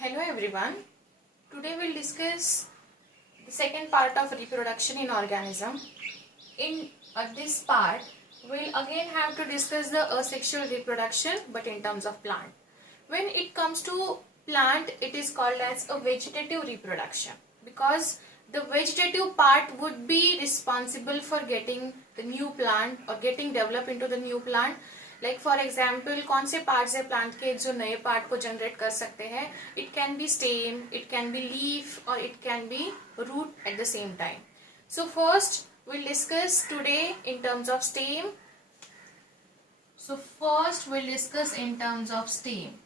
Hello everyone. Today we'll discuss the second part of reproduction in organism. In this part, we'll again have to discuss the asexual reproduction but in terms of plant. When it comes to plant, it is called as a vegetative reproduction because the vegetative part would be responsible for getting the new plant or getting developed into the new plant. Like for example कौन से parts है plant के जो नए part को generate कर सकते हैं. It can be stem, it can be leaf और it can be root at the same time. So first we'll discuss today in terms of stem. So first we'll discuss in terms of stem.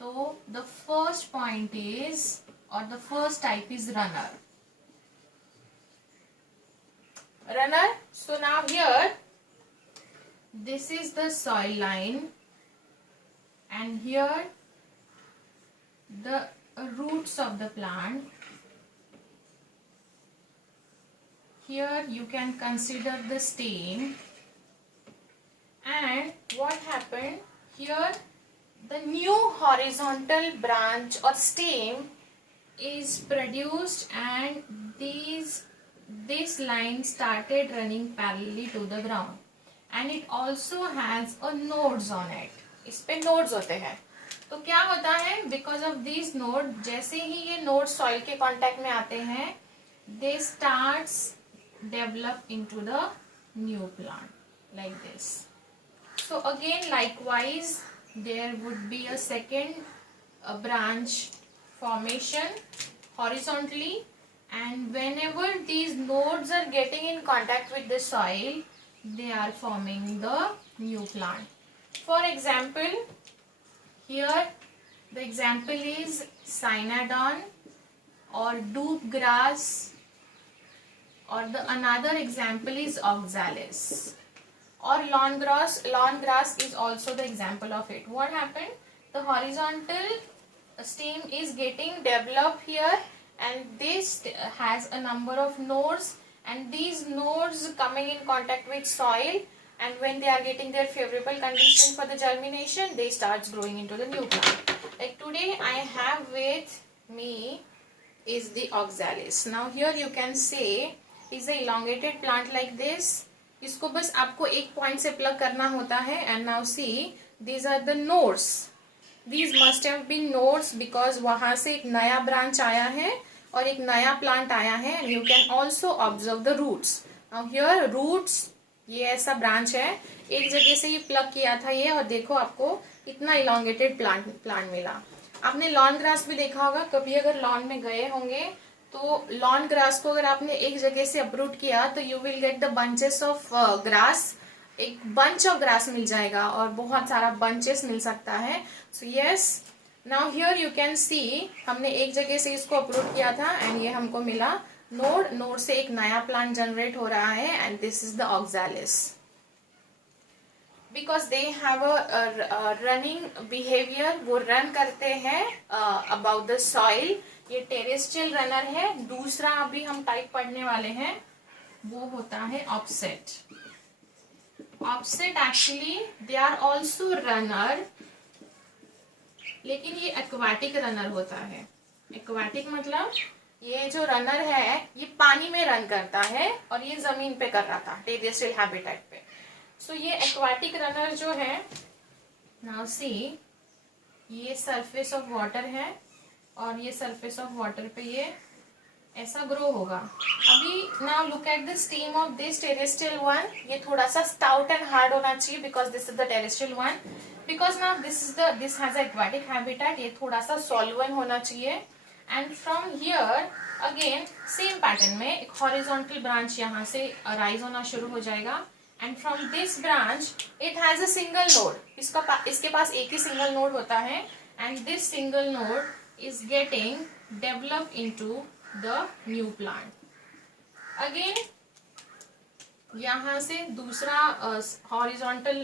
So the first point is, or the first type is runner. Runner. So now here this is the soil line and here the roots of the plant. Here you can consider the stem, and what happened here, the new horizontal branch or stem is produced and this line started running parallelly to the ground and it also has a nodes on it. इस पे nodes होते हैं. तो क्या होता है, because of these nodes, जैसे ही ये nodes soil के contact में आते हैं, they starts develop into the new plant like this. So again likewise there would be a second branch formation horizontally, and whenever these nodes are getting in contact with the soil, they are forming the new plant. For example, here the example is cynodon or doob grass, or the another example is oxalis or lawn grass. Lawn grass is also the example of it. What happened? The horizontal stem is getting developed here and this has a number of nodes, and these nodes coming in contact with soil, and when they are getting their favorable condition for the germination, they starts growing into the new plant. Like today I have with me is the oxalis. Now here you can say is a elongated plant like this. इसको बस आपको एक point से plug करना होता है. and now see these are the nodes. These must have been nodes because वहां से एक नया ब्रांच आया है और एक नया प्लांट आया है. and you can also observe the roots. now here roots, ये ऐसा ब्रांच है, एक जगह से ये प्लग किया था ये, और देखो आपको इतना इलोंगेटेड प्लांट मिला. आपने लॉन ग्रास भी देखा होगा, कभी अगर लॉन में गए होंगे तो लॉन ग्रास को अगर आपने एक जगह से अपरूट किया तो you will get the bunches of grass. एक बंच ऑफ ग्रास मिल जाएगा और बहुत सारा बंचेस मिल सकता है. So yes, now here you can see हमने एक जगह से इसको अपरूट किया था एंड ये हमको मिला नोड. नोड से एक नया प्लांट जनरेट हो रहा है and this is the oxalis. Because they have a running behaviour, वो रन करते हैं अबाउट द सॉइल. ये टेरेस्ट्रियल रनर है. दूसरा अभी हम टाइप पढ़ने वाले हैं, वो होता है offset. Offset actually they are also runner, लेकिन ये एक्वाटिक रनर होता है. एक्वाटिक मतलब ये जो रनर है ये पानी में रन करता है और ये जमीन पे कर रहा था टेरेस्ट्रियल हैबिटेट पे. सो ये एक्वाटिक रनर जो है, नाउ सी ये सरफेस ऑफ वाटर है और ये सरफेस ऑफ वाटर पे ये ऐसा ग्रो होगा. अभी now look at the stem of this terrestrial one. ये थोड़ा सा स्टाउट एंड हार्ड होना चाहिए because this is the terrestrial one. Because now this has aquatic habitat. ये थोड़ा सा सॉल्वन होना चाहिए. And from here again same pattern में एक हॉरिजॉन्टल ब्रांच यहाँ से अराइज होना शुरू हो जाएगा. And from this branch it has a single node. इसके पास एक ही सिंगल नोड होता है and this single node is getting developed into the new plant. Again यहाँ से दूसरा horizontal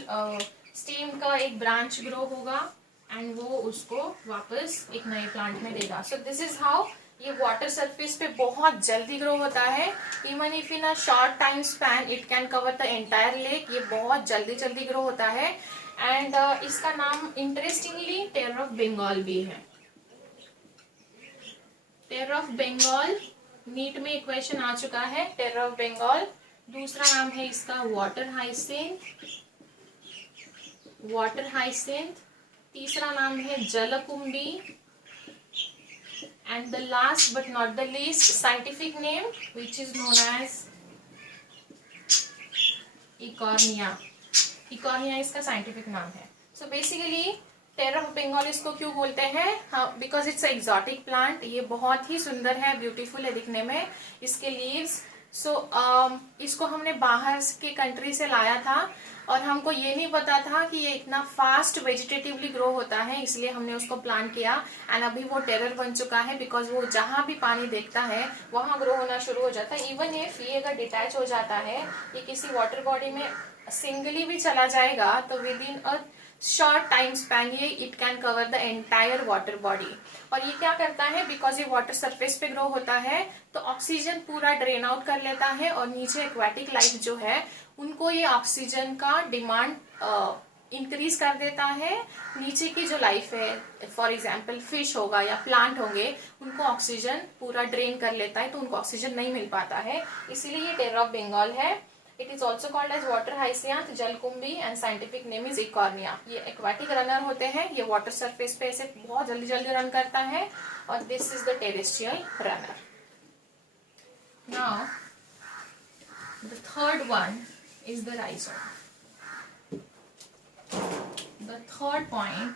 stem का एक branch grow होगा and वो उसको वापस एक नए plant में देगा. So this is how ये water surface पे बहुत जल्दी grow होता है. Even if in a short time span it can cover the entire lake. ये बहुत जल्दी grow होता है and इसका नाम interestingly टेरर ऑफ बंगाल भी है. टेरर ऑफ बंगाल, नीट में क्वेश्चन आ चुका है, टेरर ऑफ बंगाल। दूसरा नाम है इसका वाटर हाइसिंथ, वाटर हाइसिंथ। तीसरा नाम है जलकुंभी, and the last but not the least scientific name which is known as Eichhornia. Eichhornia इसका साइंटिफिक नाम है। So basically terror of Bengal इसको क्यों बोलते हैं? बिकॉज इट्स एक्सोटिक प्लांट, ये बहुत ही सुंदर है, ब्यूटीफुल है दिखने में, इसके लीव्स। इसको हमने बाहर के कंट्री से लाया था और हमको ये नहीं पता था कि ये इतना फास्ट वेजिटेटिवली ग्रो होता है, इसलिए हमने उसको प्लांट किया एंड अभी वो टेरर बन चुका है। बिकॉज वो जहां भी पानी देखता है वहां ग्रो होना शुरू हो जाता है। इवन इफ ये अगर डिटैच हो जाता है, ये किसी वाटर बॉडी में सिंगली भी चला जाएगा तो within a short time span ये it can cover the entire water body. और ये क्या करता है, बिकॉज ये वाटर सरफेस पे ग्रो होता है तो ऑक्सीजन पूरा ड्रेन आउट कर लेता है और नीचे एक्वेटिक लाइफ जो है उनको ये ऑक्सीजन का डिमांड इंक्रीज कर देता है। नीचे की जो लाइफ है, फॉर एग्जाम्पल फिश होगा या प्लांट होंगे, उनको ऑक्सीजन पूरा ड्रेन कर लेता है तो उनको ऑक्सीजन नहीं मिल पाता है, इसीलिए ये टेरर ऑफ बंगाल है। It is also called as water hyacinth, जलकुंभी, and scientific name is Eichhornia. ये एक्वाटिक रनर होते हैं, ये वाटर सरफेस पे ऐसे बहुत जल्दी जल्दी रन करता है और this is the terrestrial runner. Now the third one is the rhizome. The third point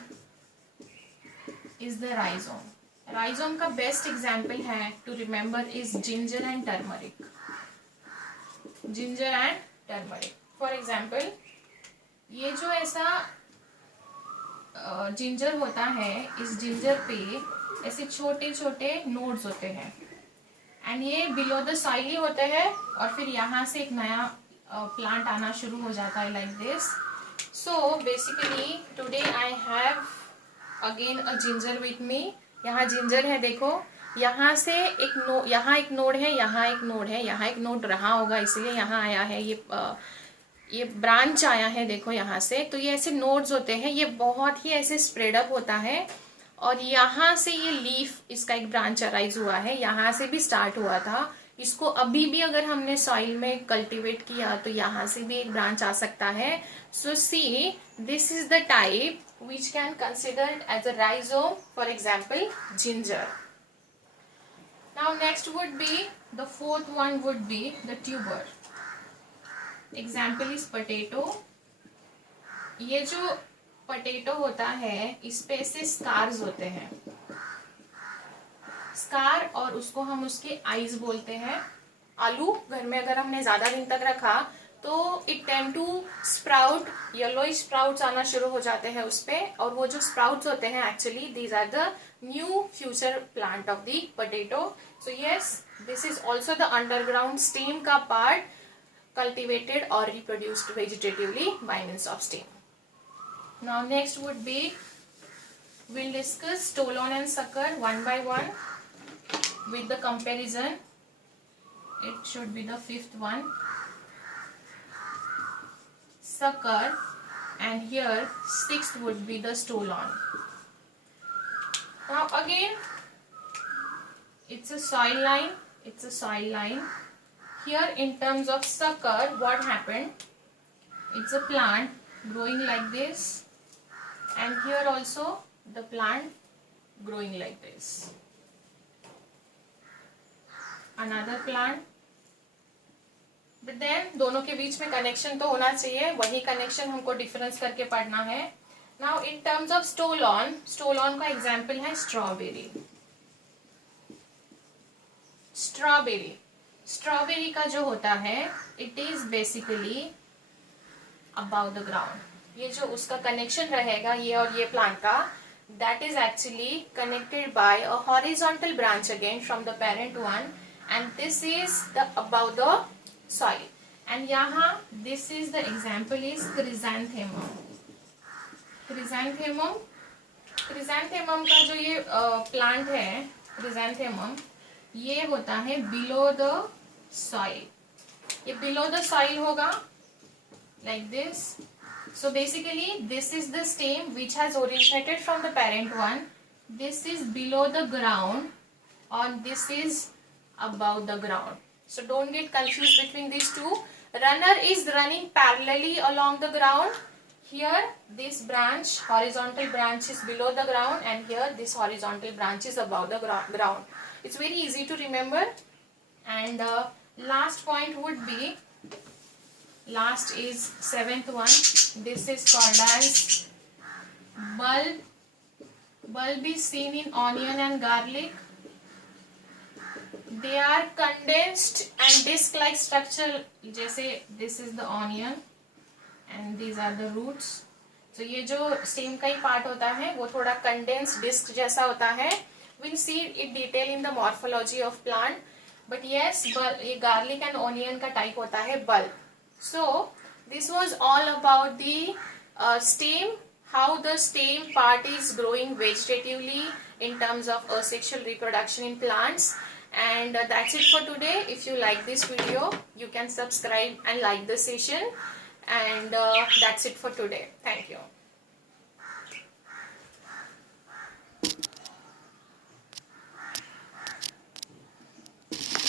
is the rhizome. Rhizome का बेस्ट एग्जाम्पल है to remember is ginger and turmeric. Ginger and turmeric, for example ये जो ऐसा ginger होता है, इस ginger पे ऐसे छोटे छोटे नोड्स होते हैं एंड ये बिलो द सॉइल ही होते हैं और फिर यहाँ से एक नया प्लांट आना शुरू हो जाता है like this. So basically today I have again a ginger with me. यहाँ जिंजर है, देखो यहाँ से यहाँ एक नोड है, यहाँ एक नोड है, यहाँ एक नोड रहा होगा इसलिए यहाँ आया है, ये ब्रांच आया है देखो यहाँ से। तो ये ऐसे नोड्स होते हैं, ये बहुत ही ऐसे स्प्रेड अप होता है और यहाँ से ये लीफ, इसका एक ब्रांच अराइज हुआ है, यहाँ से भी स्टार्ट हुआ था। इसको अभी भी अगर हमने सॉइल में कल्टीवेट किया तो यहाँ से भी एक ब्रांच आ सकता है। So see this is the type which can considered as a rhizome, for example ginger. Now next would be, the fourth one would be the tuber. Example is potato. ये जो potato होता है इस पे ऐसे scars होते हैं, scar, और उसको हम उसके आईज बोलते हैं। आलू घर में अगर हमने ज्यादा दिन तक रखा तो it tend to sprout, yellowish sprouts आना शुरू हो जाते हैं उस पे, और वो जो स्प्राउट्स होते हैं actually these are the new future plant of the potato. So yes, this is also the underground stem का part, cultivated or reproduced vegetatively by means of stem. Now next would be, we'll discuss stolon and sucker one by one with the comparison. It should be the fifth one, sucker, and here sixth would be the stolon. Now again, it's a soil line, it's a soil line. Here in terms of sucker, what happened? It's a plant growing like this, and here also the plant growing like this. Another plant. But then दोनों के बीच में connection तो होना चाहिए, वही connection हमको difference करके पढ़ना है. Now in terms of stolon, stolon का एग्जाम्पल है स्ट्रॉबेरी. स्ट्रॉबेरी, स्ट्रॉबेरी का जो होता है it is basically about the ground. ये जो उसका कनेक्शन रहेगा ये और ये प्लांट का, that is actually connected by a horizontal branch again from the parent one, and this is the above the soil. And यहाँ this is the example is chrysanthemum. Chrysanthemum, chrysanthemum का जो ये plant है chrysanthemum, ये होता है below the soil. ये below the soil होगा like this. So basically this is the stem which has originated from the parent one. This is below the ground and this is above the ground. So don't get confused between these two. Runner is running parallelly along the ground. Here this branch, horizontal branch, is below the ground, and here this horizontal branch is above the ground. It's very easy to remember. And the last point would be, last is seventh one. This is called as bulb. Bulb is seen in onion and garlic. They are condensed and disc-like structure. जैसे this is the onion and these are the roots. So ये जो stem का ही part होता है वो थोड़ा condensed disc जैसा होता है. We'll see it detail in the morphology of plant. But yes, ये garlic and onion का type होता है bulb. So this was all about the stem, how the stem part is growing vegetatively in terms of asexual reproduction in plants. And that's it for today. If you like this video, you can subscribe and like the session. And that's it for today. Thank you.